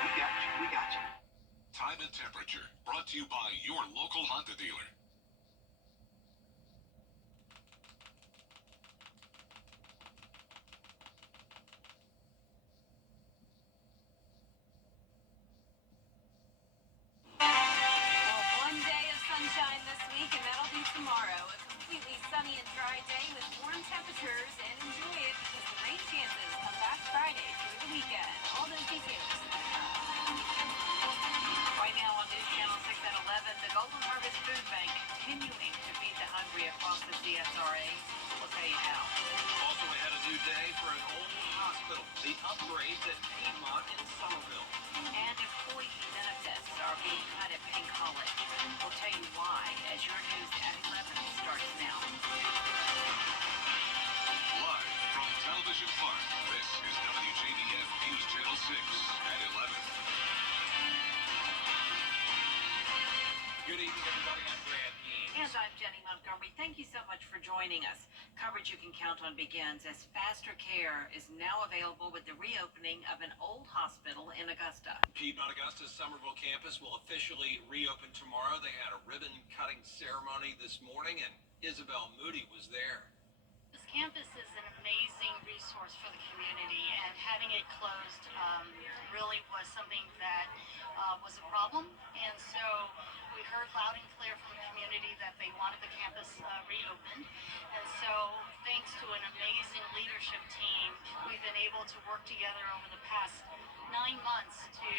We got you. Time and temperature brought to you by your local Honda dealer. Well, one day of sunshine this week, and that'll be tomorrow. A completely sunny and dry day with warm temperatures, and enjoy it because the rain chances come back Friday through the weekend. All those details. Right now on News Channel 6 at 11, the Golden Harvest Food Bank continuing to feed the hungry across the CSRA. We'll tell you how. Also ahead a new day for an old hospital. The upgrades at Piedmont in Somerville. And employee benefits are being cut at Penn College. We'll tell you why as your news at 11 starts now. Live from Television Park, this is WJBF News Channel 6 at 11. Good evening, everybody. I'm Grant Eames. And I'm Jenny Montgomery. Thank you so much for joining us. Coverage you can count on begins as faster care is now available with the reopening of an old hospital in Augusta. Piedmont Augusta's Somerville campus will officially reopen tomorrow. They had a ribbon-cutting ceremony this morning, and Isabel Moody was there. This campus is an amazing resource for the community, and having it closed really was something that was a problem. And so we heard loud and clear from the community that they wanted the campus reopened. And so thanks to an amazing leadership team, we've been able to work together over the past 9 months to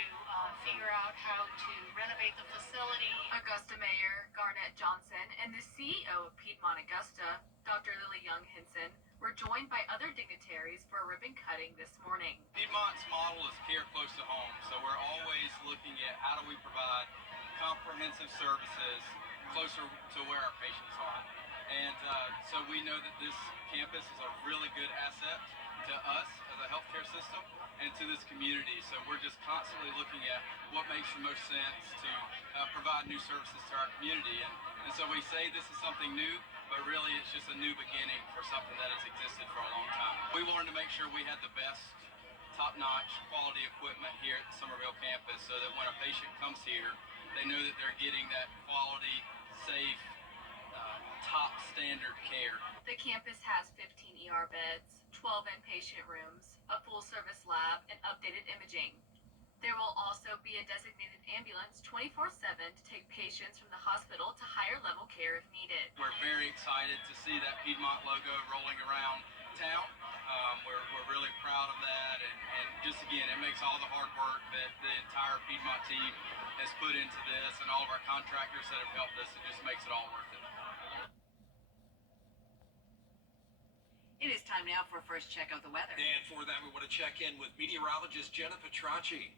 figure out how to renovate the facility. Augusta Mayor Garnett Johnson and the CEO of Piedmont Augusta, Dr. Lily Young Hinson, were joined by other dignitaries for a ribbon cutting this morning. Piedmont's model is care close to home, so we're always looking at how do we provide comprehensive services closer to where our patients are. And so we know that this campus is a really good asset to us as a healthcare system and to this community. So we're just constantly looking at what makes the most sense to provide new services to our community. And so we say this is something new, but really it's just a new beginning for something that has existed for a long time. We wanted to make sure we had the best, top-notch quality equipment here at the Somerville campus so that when a patient comes here, they know that they're getting that quality, safe, top standard care. The campus has 15 ER beds, 12 inpatient rooms, a full-service lab, and updated imaging. There will also be a designated ambulance 24/7 to take patients from the hospital to higher-level care if needed. We're very excited to see that Piedmont logo rolling around town. We're really proud of that, and just again, it makes all the hard work that the entire Piedmont team has put into this, and all of our contractors that have helped us. It just makes it all worth it. It is time now for a first check of the weather. And for that, we want to check in with meteorologist Jenna Petracci.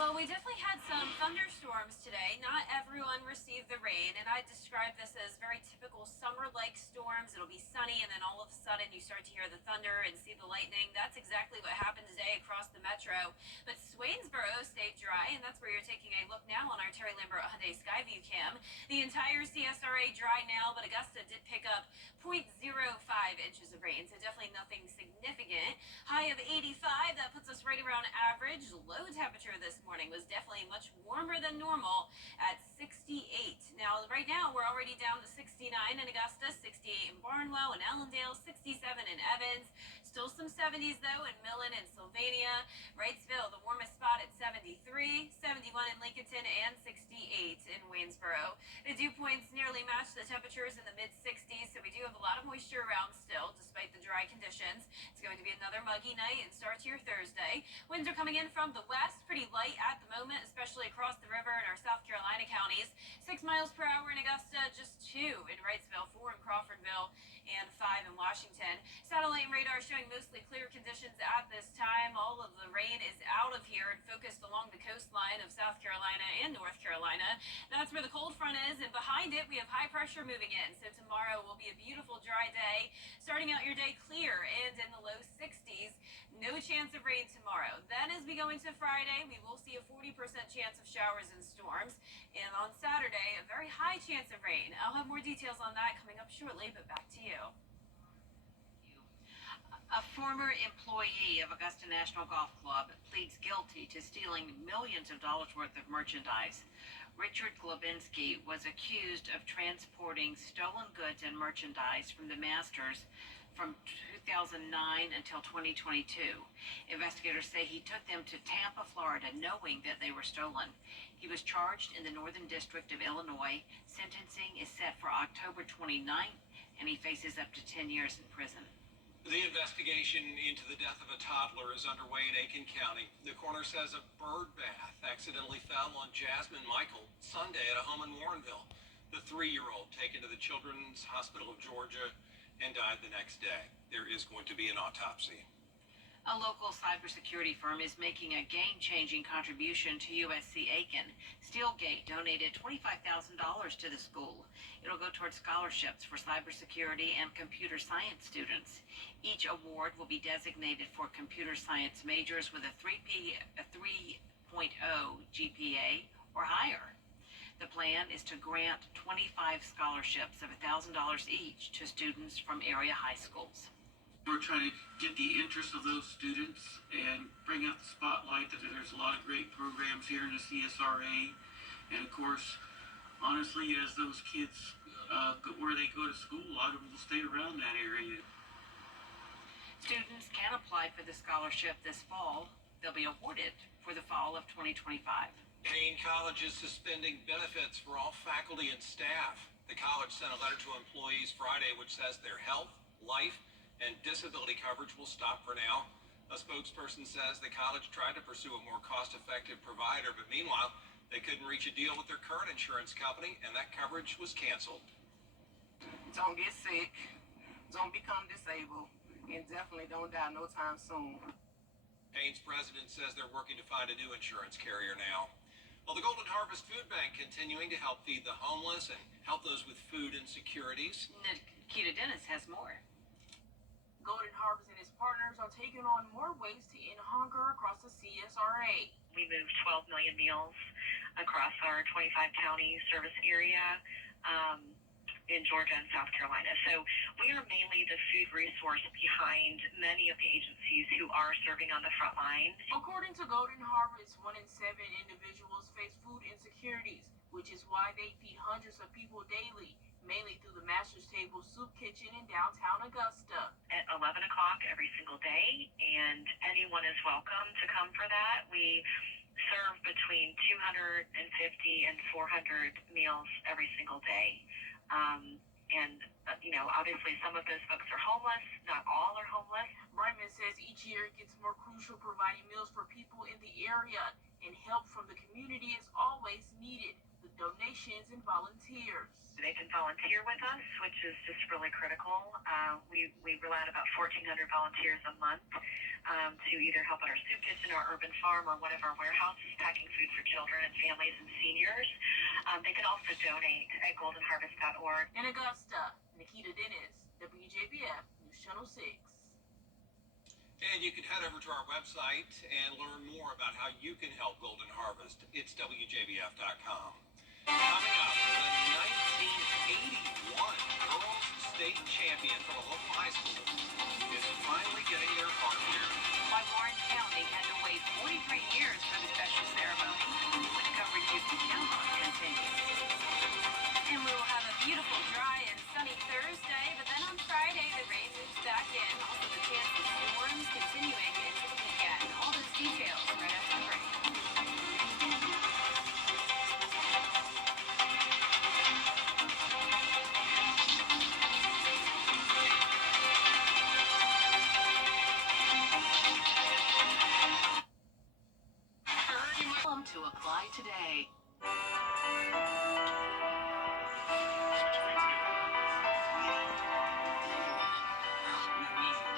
Well, we definitely had some thunderstorms today. Not everyone received the rain, and I describe this as very typical summer-like storms. It'll be sunny, and then all of a sudden you start to hear the thunder and see the lightning. That's exactly what happened today across the metro. But Swainsboro stayed dry, and that's where you're taking a look now on our Terry Lambert Hyundai Skyview cam. The entire CSRA dry now, but Augusta did pick up 0.05 inches of rain, so definitely nothing significant. High of 85, that puts us right around average. Low temperature this morning was definitely much warmer than normal at 68. Now, right now, we're already down to 69 in Augusta, 68 in Barnwell and Allendale, 67 in Evans. Still some 70s, though, in Millen and Sylvania. Wrightsville, the warmest spot at 73, 71 in Lincolnton, and 68 in Waynesboro. The dew points nearly match the temperatures in the mid-60s, so we do have a lot of moisture around still, despite the dry conditions. It's going to be another muggy night and start to your Thursday. Winds are coming in from the west, pretty light at the moment, especially across the river in our South Carolina counties. 6 miles per hour in Augusta, just 2 in Wrightsville, 4 in Crawfordville, and 5 in Washington. Satellite and radar showing mostly clear conditions at this time. All of the rain is out of here and focused along the coastline of South Carolina and North Carolina. That's where the cold front is, and behind it we have high pressure moving in. So tomorrow will be a beautiful dry day, starting out your day clear and in the low 60s. No chance of rain tomorrow. Then as we go into Friday, we will see a 40% chance of showers and storms. And on Saturday, a very high chance of rain. I'll have more details on that coming up shortly, but back to you. A former employee of Augusta National Golf Club pleads guilty to stealing millions of dollars worth of merchandise. Richard Glabinski was accused of transporting stolen goods and merchandise from the Masters from 2009 until 2022. Investigators say he took them to Tampa, Florida, knowing that they were stolen. He was charged in the Northern District of Illinois. Sentencing is set for October 29th, and he faces up to 10 years in prison. The investigation into the death of a toddler is underway in Aiken County. The coroner says a bird bath accidentally fell on Jasmine Michael Sunday at a home in Warrenville. The 3-year-old taken to the Children's Hospital of Georgia and died the next day. There is going to be an autopsy. A local cybersecurity firm is making a game-changing contribution to USC Aiken. Steelgate donated $25,000 to the school. It'll go towards scholarships for cybersecurity and computer science students. Each award will be designated for computer science majors with a 3.0 GPA or higher. The plan is to grant 25 scholarships of $1,000 each to students from area high schools. We're trying to get the interest of those students and bring out the spotlight that there's a lot of great programs here in the CSRA. And of course, honestly, as those kids where they go to school, a lot of them will stay around that area. Students can apply for the scholarship this fall. They'll be awarded for the fall of 2025. Payne College is suspending benefits for all faculty and staff. The college sent a letter to employees Friday which says their health, life, and disability coverage will stop for now. A spokesperson says the college tried to pursue a more cost-effective provider, but meanwhile, they couldn't reach a deal with their current insurance company, and that coverage was canceled. Don't get sick, don't become disabled, and definitely don't die no time soon. Payne's president says they're working to find a new insurance carrier now. Well, the Golden Harvest Food Bank continuing to help feed the homeless and help those with food insecurities. Nikita Dennis has more. Golden Harvest and its partners are taking on more ways to end hunger across the CSRA. We moved 12 million meals across our 25-county service area in Georgia and South Carolina. So we are mainly the food resource behind many of the agencies who are serving on the front line. According to Golden Harvest, 1 in 7 individuals face food insecurities, which is why they feed hundreds of people daily, mainly through the Master's Table Soup Kitchen in downtown Augusta. At 11 o'clock every single day, and anyone is welcome to come for that. We serve between 250 and 400 meals every single day. Obviously some of those folks are homeless, not all are homeless. Bryman says each year it gets more crucial providing meals for people in the area, and help from the community is always needed, with donations and volunteers. They can volunteer with us, which is just really critical. We rely on about 1,400 volunteers a month to either help at our soup kitchen, our urban farm, or one of our warehouses packing food for children and families and seniors. They can also donate at goldenharvest.org. In Augusta, Nikita Dennis, WJBF News Channel 6. And you can head over to our website and learn more about how you can help Golden Harvest. It's WJBF.com. Coming up, the 1981 girls state champion from a local high school is finally getting their hardware. Why Warren County had to wait 43 years for the special ceremony. The coverage you can count on continues. And we will have a beautiful, dry, and sunny Thursday, but then on Friday, the rain moves back in. Also, the chance of storms continuing into the weekend. All those details right after the break. To apply today.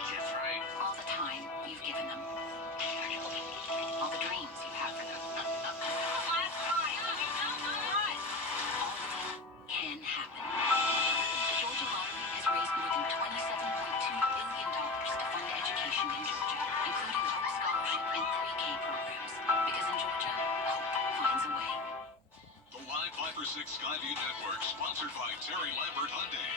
Just right. All the time you've given them. All the dreams you have for them. Last time. All of them can happen. The Georgia Lottery has raised more than $27.2 billion to fund education in Georgia, including Hope Scholarship and pre-K programs. Because in Georgia, hope finds a way. The Live 5 for 6 Skyview Network, sponsored by Terry Lambert Hyundai.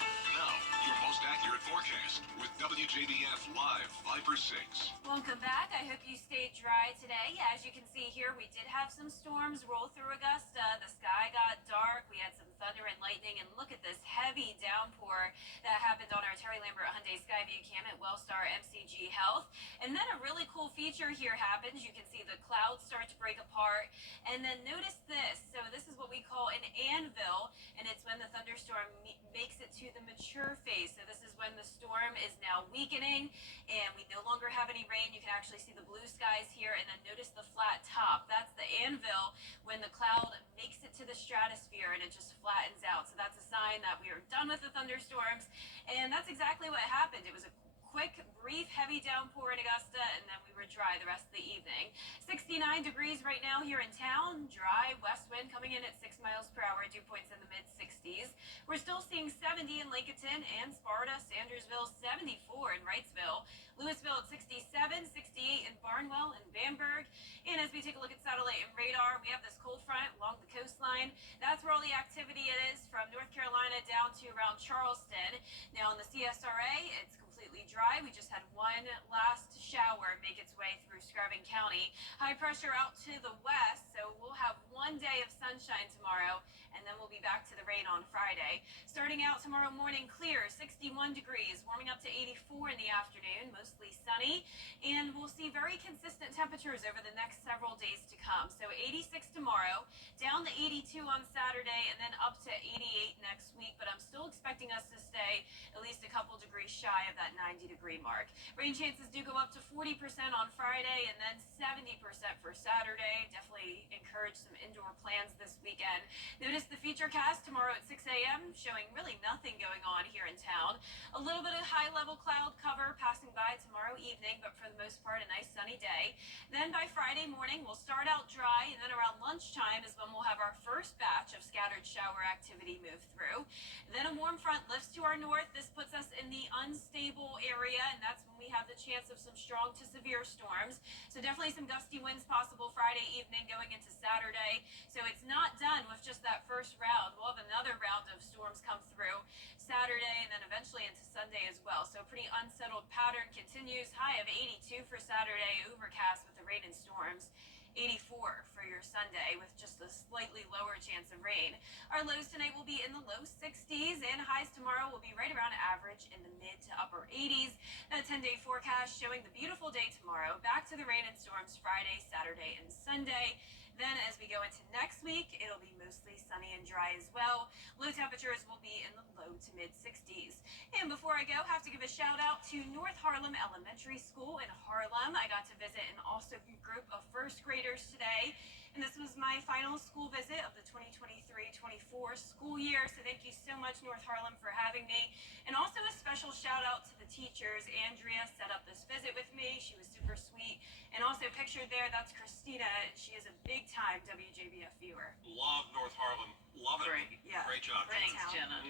Now, your most accurate forecast. next with WJBF Live 5 for 6. Welcome back. I hope you stayed dry today. As you can see here, we did have some storms roll through Augusta. The sky got dark. We had some thunder and lightning. And look at this heavy downpour that happened on our Terry Lambert Hyundai Skyview Cam at Wellstar MCG Health. And then a really cool feature here happens. You can see the clouds start to break apart. And then notice this. So this is what we call an anvil. And it's when the thunderstorm makes it to the mature phase. So this is when the storm is now weakening and we no longer have any rain. You can actually see the blue skies here, and then notice the flat top. That's the anvil when the cloud makes it to the stratosphere and it just flattens out. So that's a sign that we are done with the thunderstorms, and that's exactly what happened. It was a quick, brief, heavy downpour in Augusta, and then we were dry the rest of the evening. 69 degrees right now here in town. Dry west wind coming in at 6 miles per hour. Dew points in the mid-60s. We're still seeing 70 in Lincoln and Sparta, Sandersville, 74 in Wrightsville, Louisville at 67, 68 in Barnwell and Bamberg. And as we take a look at satellite and radar, we have this cold front along the coastline. That's where all the activity is from North Carolina down to around Charleston. Now in the CSRA, it's completely dry. We just had one last shower make its way through Screven County. High pressure out to the west, so we'll have one day of sunshine tomorrow, and then we'll be back to the rain on Friday. Starting out tomorrow morning, clear, 61 degrees, warming up to 84 in the afternoon, mostly sunny, and we'll see very consistent temperatures over the next several days to come. So 86 tomorrow, down to 82 on Saturday, and then up to 88 next week, but I'm still expecting us to stay at least a couple degrees shy of that 90-degree mark. Rain chances do go up to 40% on Friday and then 70% for Saturday. Definitely encourage some indoor plans this weekend. Notice the feature cast tomorrow at 6 a.m. showing really nothing going on here in town. A little bit of high-level cloud cover passing by tomorrow evening, but for the most part, a nice sunny day. Then by Friday morning, we'll start out dry, and then around lunchtime is when we'll have our first batch of scattered shower activity move through. Then a warm front lifts to our north. This puts us in the unstable area, and that's when we have the chance of some strong to severe storms. So definitely some gusty winds possible Friday evening going into Saturday. So it's not done with just that first round. We'll have another round of storms come through Saturday and then eventually into Sunday as well. So a pretty unsettled pattern continues. High of 82 for Saturday, overcast with the rain and storms. 84 for your Sunday with just a slightly lower chance of rain. Our lows tonight will be in the low 60s and highs tomorrow will be right around average in the mid to upper 80s. That 10-day forecast showing the beautiful day tomorrow. Back to the rain and storms Friday, Saturday, and Sunday. Then as we go into next week, it'll be mostly sunny and dry as well. Low temperatures will be in the low to mid 60s. And before I go, have to give a shout out to North Harlem Elementary School in Harlem. I got to visit an awesome group of first graders today. And this was my final school visit of the 2023-24 school year. So thank you so much, North Harlem, for having me. And also a special shout out to the teachers. Andrea set up this visit with me. She was super sweet. And also pictured there, that's Christina. She is a big-time WJBF viewer. Love North Harlem. Love it. Great, Yeah. Great job. Thanks, Jenna.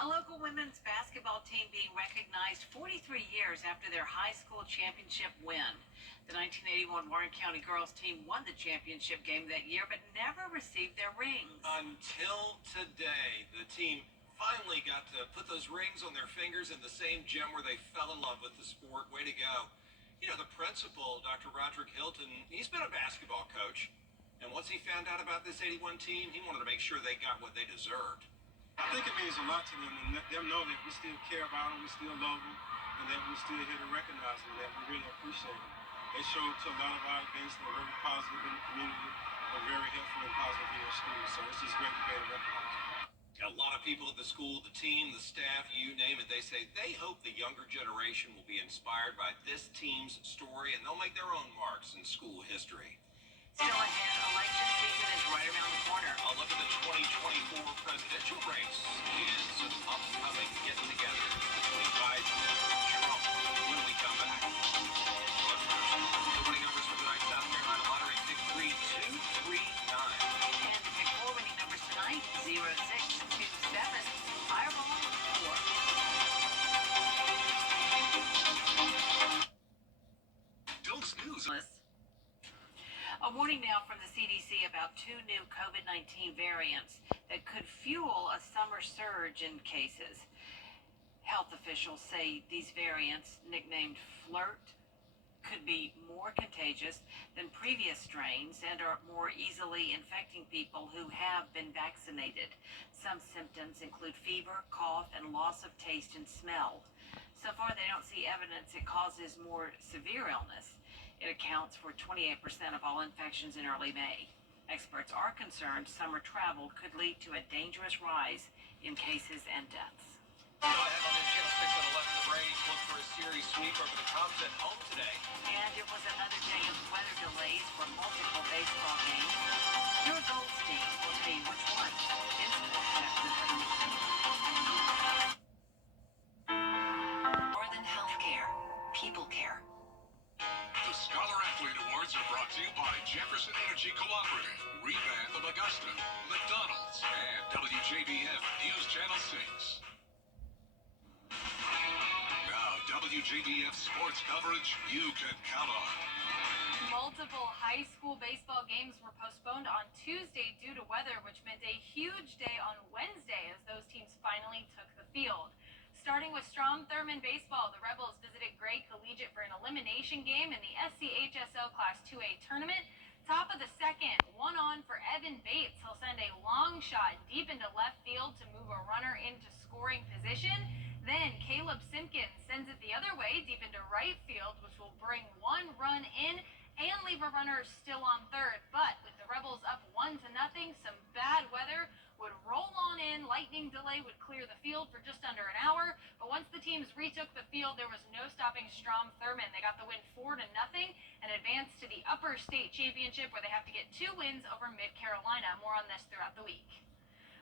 A local women's basketball team being recognized 43 years after their high school championship win. The 1981 Warren County girls team won the championship game that year, but never received their rings. Until today, the team finally got to put those rings on their fingers in the same gym where they fell in love with the sport. Way to go. You know, the principal, Dr. Roderick Hilton, he's been a basketball coach. And once he found out about this 81 team, he wanted to make sure they got what they deserved. I think it means a lot to them and let them know that we still care about them, we still love them, and that we're still here to recognize them, that we really appreciate them. They show up to a lot of our events. They're very positive in the community and very helpful and positive in their school. So it's just great to be able to recognize them. A lot of people at the school, the team, the staff, you name it, they say they hope the younger generation will be inspired by this team's story and they'll make their own marks in school history. Still ahead, election season is right around the corner. A look at the 2024 presidential race and some upcoming get-together between Biden and Trump when we come back. But first, the winning numbers for tonight's South Carolina Lottery pick 3239. And the pick 4 winning numbers tonight, 0627. Fireball 4. Don't snooze. A warning now from the CDC about 2 new COVID-19 variants that could fuel a summer surge in cases. Health officials say these variants, nicknamed flirt, could be more contagious than previous strains and are more easily infecting people who have been vaccinated. Some symptoms include fever, cough, and loss of taste and smell. So far, they don't see evidence it causes more severe illness. It accounts for 28% of all infections in early May. Experts are concerned summer travel could lead to a dangerous rise in cases and deaths. Ahead on this Channel 6 at 11, the Braves look for a series sweep over the Cubs at home today. And it was another day of weather delays for multiple baseball games. Your Goldstein will tell you which one is More than healthcare, people care. The Scholar Athlete Awards are brought to you by Jefferson Energy Cooperative, Revamp of Augusta, McDonald's, and WJBF News Channel 6. Now, WJBF sports coverage you can count on. Multiple high school baseball games were postponed on Tuesday due to weather, which meant a huge day on Wednesday as those teams finally took the field. Starting with Strom Thurmond baseball, the Rebels visited Gray Collegiate for an elimination game in the SCHSL Class 2A tournament. Top of the second, one on for Evan Bates. He'll send a long shot deep into left field to move a runner into scoring position. Then Caleb Simpkins sends it the other way deep into right field, which will bring one run in and leave a runner still on third. But with the Rebels up 1-0, some bad weather would roll on in. Lightning delay would clear the field for just under an hour. But once the teams retook the field, there was no stopping Strom Thurmond. They got the win 4-0 and advanced to the Upper State Championship, where they have to get 2 wins over Mid-Carolina. More on this throughout the week.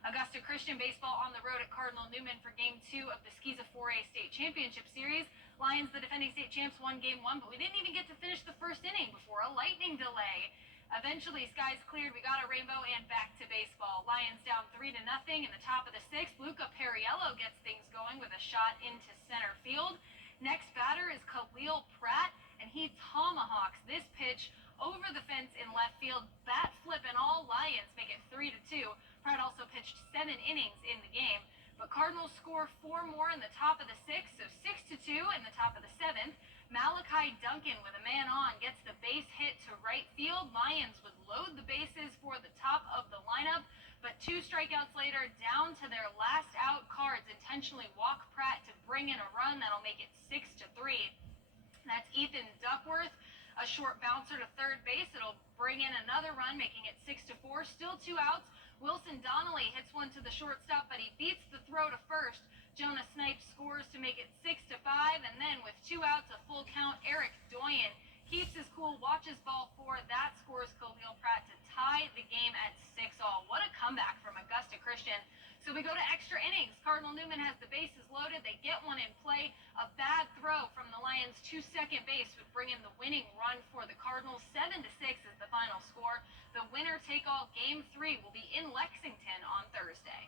Augusta Christian baseball on the road at Cardinal Newman for Game 2 of the Skeeza 4A State Championship Series. Lions, the defending state champs, won Game 1, but we didn't even get to finish the first inning before a lightning delay. Eventually, skies cleared, we got a rainbow, and back to baseball. Lions down 3-0 in the top of the 6th. Luca Perriello gets things going with a shot into center field. Next batter is Khalil Pratt, and he tomahawks this pitch over the fence in left field. Bat flip and all, Lions make it 3-2. Pratt also pitched 7 innings in the game. But Cardinals score 4 more in the top of the 6th, so 6-2 in the top of the 7th. Malachi Duncan with a man on gets the base hit to right field. Lions would load the bases for the top of the lineup, but 2 strikeouts later, down to their last out, Cards intentionally walk Pratt to bring in a run. That'll make it 6-3. That's Ethan Duckworth, a short bouncer to third base. It'll bring in another run, making it 6-4. Still 2 outs. Wilson Donnelly hits one to the shortstop, but he beats the throw to first. Jonah Snipes scores to make it 6-5, and then with 2 outs, a full count, Eric Doyen keeps his cool, watches ball 4. That scores Khalil Pratt to tie the game at 6-all. What a comeback from Augusta Christian. So we go to extra innings. Cardinal Newman has the bases loaded. They get one in play. A bad throw from the Lions to second base would bring in the winning run for the Cardinals. 7-6 is the final score. The winner-take-all Game 3 will be in Lexington on Thursday.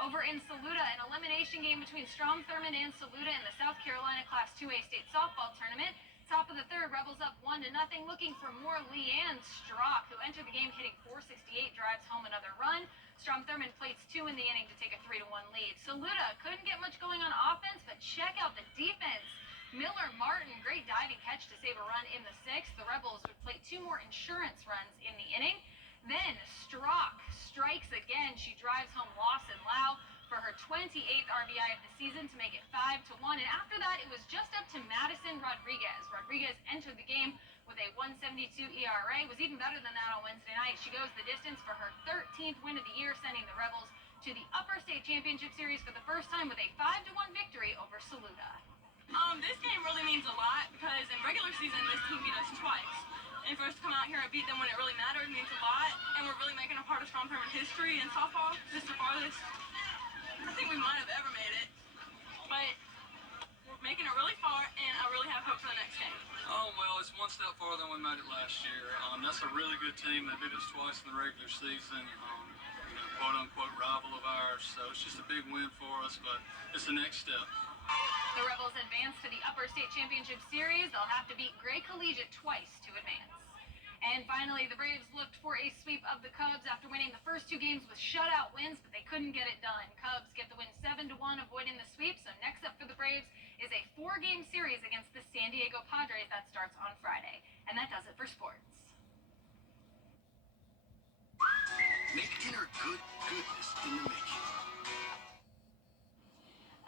Over in Saluda, an elimination game between Strom Thurmond and Saluda in the South Carolina Class 2A State Softball Tournament. Top of the third, Rebels up 1-0, looking for more. Leanne Strock, who entered the game hitting .468, drives home another run. Strom Thurmond plates 2 in the inning to take a 3-1 lead. Saluda couldn't get much going on offense, but check out the defense. Miller Martin, great diving catch to save a run in the 6th. The Rebels would plate 2 more insurance runs in the inning. Then Strock strikes again. She drives home Lawson Lau for her 28th RBI of the season to make it 5-1. And after that, it was just up to Madison Rodriguez. Rodriguez entered the game with a 1.72 ERA. Was even better than that on Wednesday night. She goes the distance for her 13th win of the year, sending the Rebels to the Upper State Championship Series for the first time with a 5-1 victory over Saluda. This game really means a lot because in regular season, this team beat us twice. And for us to come out here and beat them when it really mattered means a lot. And we're really making a part of Strom Thurmond history in softball. This is the farthest I think we might have ever made it. But we're making it really far, and I really have hope for the next game. Oh, well, it's one step farther than we made it last year. That's a really good team. They beat us twice in the regular season. Quote-unquote rival of ours. So it's just a big win for us, but it's the next step. The Rebels advance to the Upper State Championship Series. They'll have to beat Gray Collegiate twice to advance. And finally, the Braves looked for a sweep of the Cubs after winning the first 2 games with shutout wins, but they couldn't get it done. Cubs get the win 7-1, avoiding the sweep. So next up for the Braves is a 4-game series against the San Diego Padres that starts on Friday. And that does it for sports. Make dinner good goodness in the making.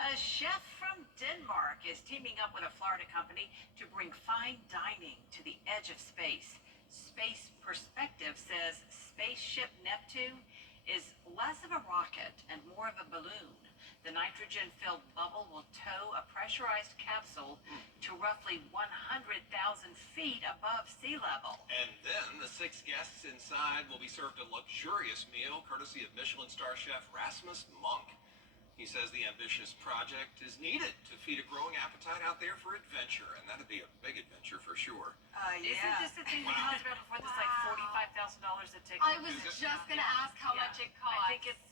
A chef from Denmark is teaming up with a Florida company to bring fine dining to the edge of space. Space Perspective says Spaceship Neptune is less of a rocket and more of a balloon. The nitrogen-filled bubble will tow a pressurized capsule to roughly 100,000 feet above sea level. And then the 6 guests inside will be served a luxurious meal courtesy of Michelin star chef Rasmus Monk. He says the ambitious project is needed to feed a growing appetite out there for adventure, and that'd be a big adventure for sure. Isn't this the thing we talked about before? This like $45,000 a ticket. I was just going to ask how much it costs. I think it's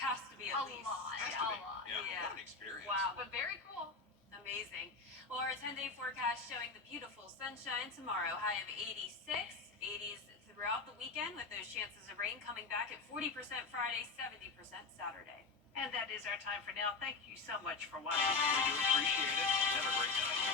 has to be at a least lot. Has to be. Yeah. What an experience. Wow. But very cool. Amazing. Well, our 10-day forecast showing the beautiful sunshine tomorrow, high of 86, 80s throughout the weekend with those chances of rain coming back at 40% Friday, 70% Saturday. And that is our time for now. Thank you so much for watching. We do appreciate it. Have a great night.